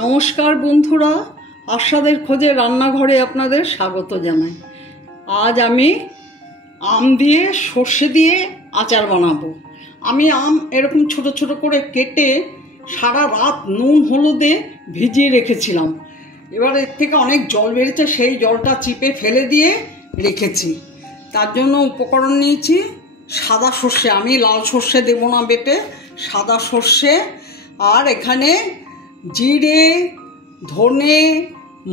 নমস্কার বন্ধুরা, আশাদের খোঁজে রান্নাঘরে আপনাদের স্বাগত জানাই। আজ আমি আম দিয়ে সর্ষে দিয়ে আচার বানাবো। আমি আম এরকম ছোট ছোট করে কেটে সারা রাত নুন হলুদে ভিজিয়ে রেখেছিলাম। এবার এর থেকে অনেক জল বেরিয়েছে, সেই জলটা চিপে ফেলে দিয়ে রেখেছি। তার জন্য উপকরণ নিয়েছি সাদা সর্ষে, আমি লাল সর্ষে দেবো না বেটে, সাদা সর্ষে। আর এখানে জিরে, ধনে,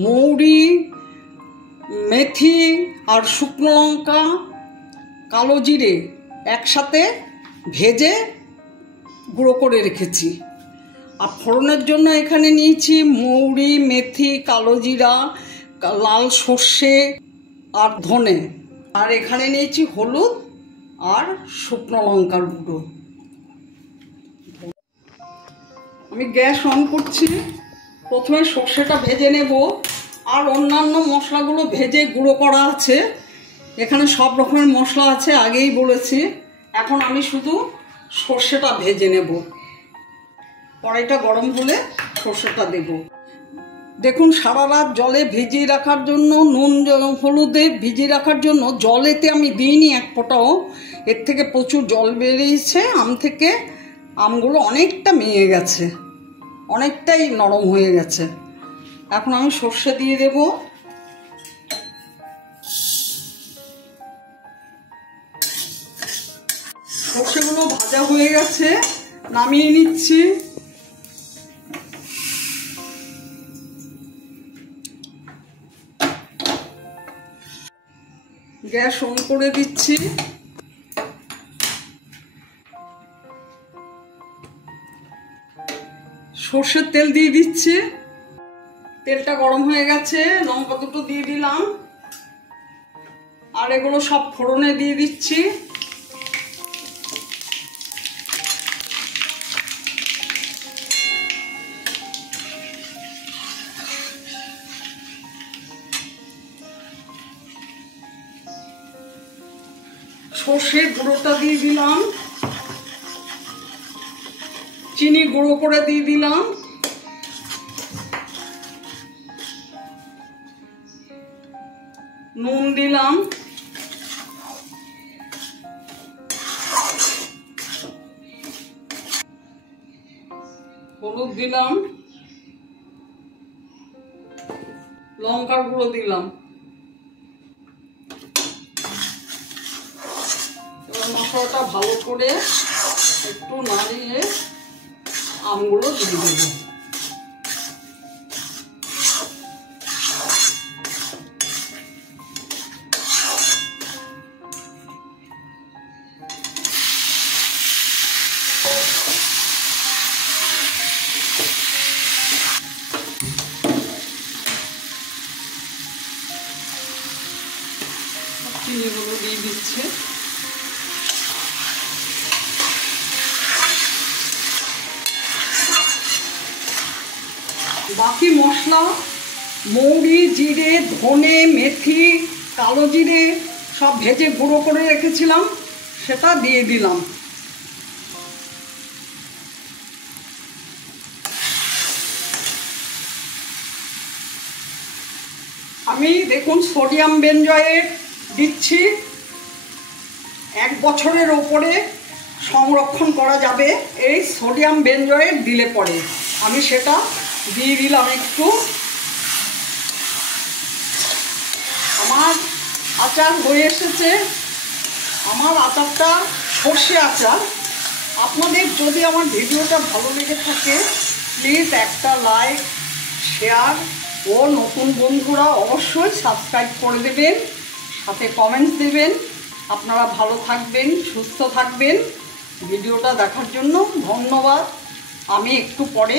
মৌরি, মেথি আর শুকনো লঙ্কা, কালো জিরে একসাথে ভেজে গুঁড়ো করে রেখেছি। আর ফোড়নের জন্য এখানে নিয়েছি মৌরি, মেথি, কালো জিরা, লাল সর্ষে আর ধনে। আর এখানে নিয়েছি হলুদ আর শুকনো লঙ্কার গুঁড়ো। আমি গ্যাস অন করছি। প্রথমে সর্ষেটা ভেজে নেব, আর অন্যান্য মশলাগুলো ভেজে গুঁড়ো করা আছে। এখানে সব রকমের মশলা আছে, আগেই বলেছি। এখন আমি শুধু সর্ষেটা ভেজে নেব। কড়াইটা গরম হলে সর্ষেটা দেব। দেখুন, সারা রাত জলে ভিজিয়ে রাখার জন্য, নুন হলুদে ভিজিয়ে রাখার জন্য জলেতে আমি দিইনি এক ফোঁটাও। এর থেকে প্রচুর জল বেরিয়েছে আম থেকে। আমগুলো অনেকটা মেয়ে গেছে, অনেকটাই নরম হয়ে গেছে। এখন আমি সর্ষে দিয়ে দেব। সর্ষেগুলো ভাজা হয়ে গেছে, নামিয়ে নিচ্ছি। গ্যাস অন করে দিচ্ছি। সর্ষের তেল দিয়ে দিচ্ছি। তেলটা গরম হয়ে গেছে, লঙ্কা দুটো দিয়ে দিলাম। আর এগুলো সব ফোড়নে দিয়ে দিচ্ছি। সর্ষের গুঁড়োটা দিয়ে দিলাম, চিনি গুঁড়ো করে দিয়ে দিলাম, নুন দিলাম, হলুদ দিলাম, লঙ্কার গুঁড়ো দিলাম। এবার মশলাটা ভালো করে একটু নাড়িয়ে আমগুলো দিয়ে দেবো। চিনিগুলো দিয়ে দিচ্ছে। বাকি মশলা মৌরি, জিরে, ধনে, মেথি, কালো জিরে সব ভেজে গুঁড়ো করে রেখেছিলাম, সেটা দিয়ে দিলাম। আমি দেখুন সোডিয়াম বেনজয়েট দিচ্ছি। 1 বছরের ওপরে সংরক্ষণ করা যাবে এই সোডিয়াম বেনজয়েট দিলে পরে। আমি সেটা দিয়ে দিলাম একটু। আমার আচার হয়ে এসেছে। আমার আচারটা সর্ষে আচার। আপনাদের যদি আমার ভিডিওটা ভালো লেগে থাকে, প্লিজ একটা লাইক, শেয়ার ও নতুন বন্ধুরা অবশ্যই সাবস্ক্রাইব করে দেবেন, সাথে কমেন্টস দেবেন। আপনারা ভালো থাকবেন, সুস্থ থাকবেন। ভিডিওটা দেখার জন্য ধন্যবাদ। আমি একটু পরে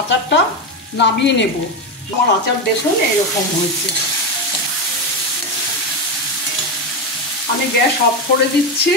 আচারটা নামিয়ে নেব। আমার আচার দেখুন এরকম হয়েছে। আমি গ্যাস অফ করে দিচ্ছি।